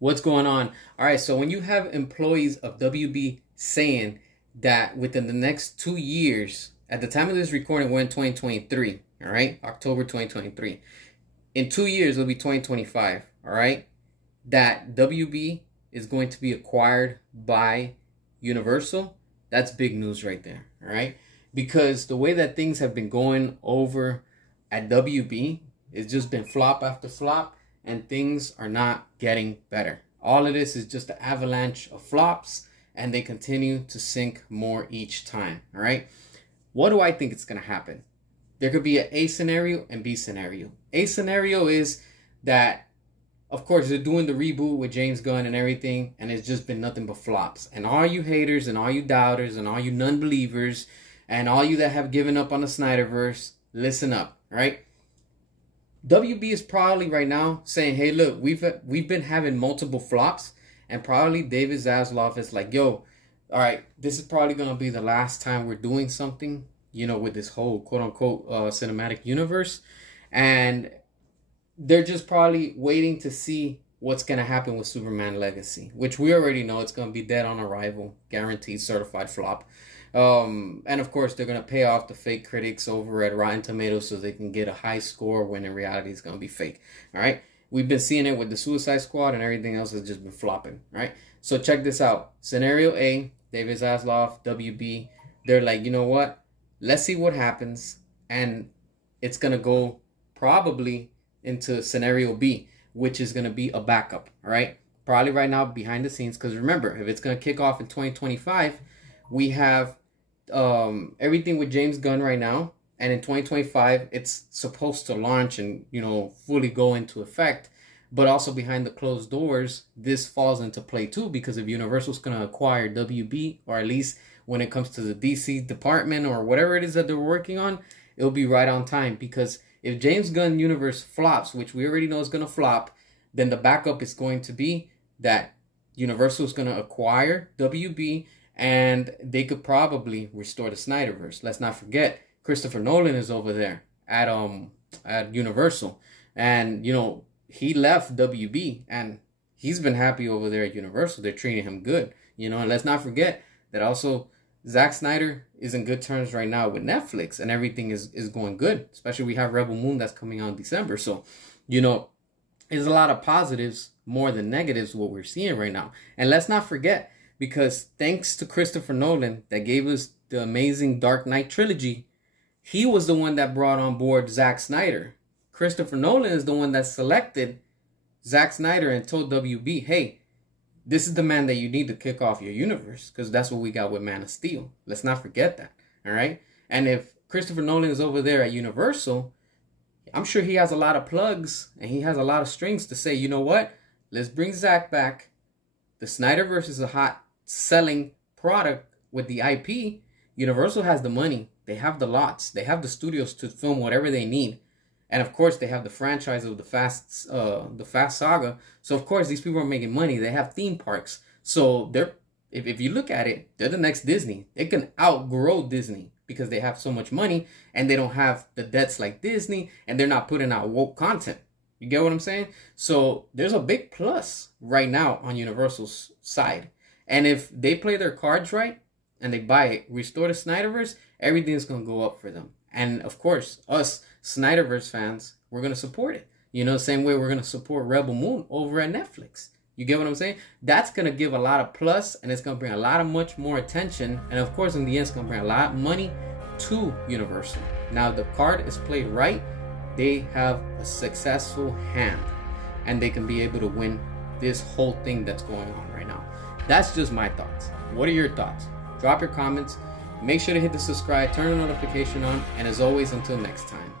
What's going on? All right, so when you have employees of WB saying that within the next 2 years, at the time of this recording, we're in 2023, all right, October 2023. In 2 years, it'll be 2025, all right, that WB is going to be acquired by Universal. That's big news right there, all right, because the way that things have been going over at WB, it's just been flop after flop. And things are not getting better. All of this is just an avalanche of flops, and they continue to sink more each time. All right. What do I think it's going to happen? There could be an A scenario and B scenario. A scenario is that, of course, they're doing the reboot with James Gunn and everything, and it's just been nothing but flops. And all you haters and all you doubters and all you non-believers and all you that have given up on the Snyderverse, listen up. All right. WB is probably right now saying, hey, look, we've been having multiple flops, and probably David Zaslav is like, yo, all right, this is probably going to be the last time we're doing something, with this whole quote unquote cinematic universe. And they're just probably waiting to see what's going to happen with Superman Legacy, which we already know it's going to be dead on arrival, guaranteed certified flop. And of course, they're going to pay off the fake critics over at Rotten Tomatoes so they can get a high score when in reality it's going to be fake. All right. We've been seeing it with the Suicide Squad, and everything else has just been flopping. All right. So check this out. Scenario A, David Zaslav, WB, they're like, you know what? Let's see what happens. And it's going to go probably into scenario B, which is going to be a backup. All right. Probably right now behind the scenes. Because remember, if it's going to kick off in 2025, we have everything with James Gunn right now, and in 2025 it's supposed to launch and fully go into effect. But also behind the closed doors, this falls into play too, because if Universal's going to acquire WB, or at least when it comes to the DC department or whatever it is that they're working on, it'll be right on time. Because if James Gunn universe flops, which we already know is going to flop, then the backup is going to be that Universal is going to acquire WB, and they could probably restore the Snyderverse. Let's not forget, Christopher Nolan is over there at Universal. And, he left WB, and he's been happy over there at Universal. They're treating him good. And let's not forget that also Zack Snyder is in good terms right now with Netflix, and everything is going good. Especially we have Rebel Moon that's coming out in December. So, there's a lot of positives more than negatives what we're seeing right now. And let's not forget, because thanks to Christopher Nolan that gave us the amazing Dark Knight trilogy, he was the one that brought on board Zack Snyder. Christopher Nolan is the one that selected Zack Snyder and told WB, hey, this is the man that you need to kick off your universe, because that's what we got with Man of Steel. Let's not forget that, all right? And if Christopher Nolan is over there at Universal, I'm sure he has a lot of plugs and he has a lot of strings to say, you know what? Let's bring Zack back. The Snyderverse is a hot selling product with the IP. Universal has the money. They have the lots. They have the studios to film whatever they need. And of course, they have the franchise of the Fast Saga. So of course, these people are making money. They have theme parks. So they're, if you look at it, they're the next Disney. They can outgrow Disney because they have so much money and they don't have the debts like Disney, and they're not putting out woke content. You get what I'm saying? So there's a big plus right now on Universal's side. And if they play their cards right and they buy it, restore the Snyderverse, everything's going to go up for them. And of course, us Snyderverse fans, we're going to support it. The same way we're going to support Rebel Moon over at Netflix. You get what I'm saying? That's going to give a lot of plus, and it's going to bring a lot of much more attention. And of course, in the end, it's going to bring a lot of money to Universal. Now, the card is played right. They have a successful hand, and they can be able to win this whole thing that's going on right now. That's just my thoughts. What are your thoughts? Drop your comments. Make sure to hit the subscribe, turn the notification on, and as always, until next time.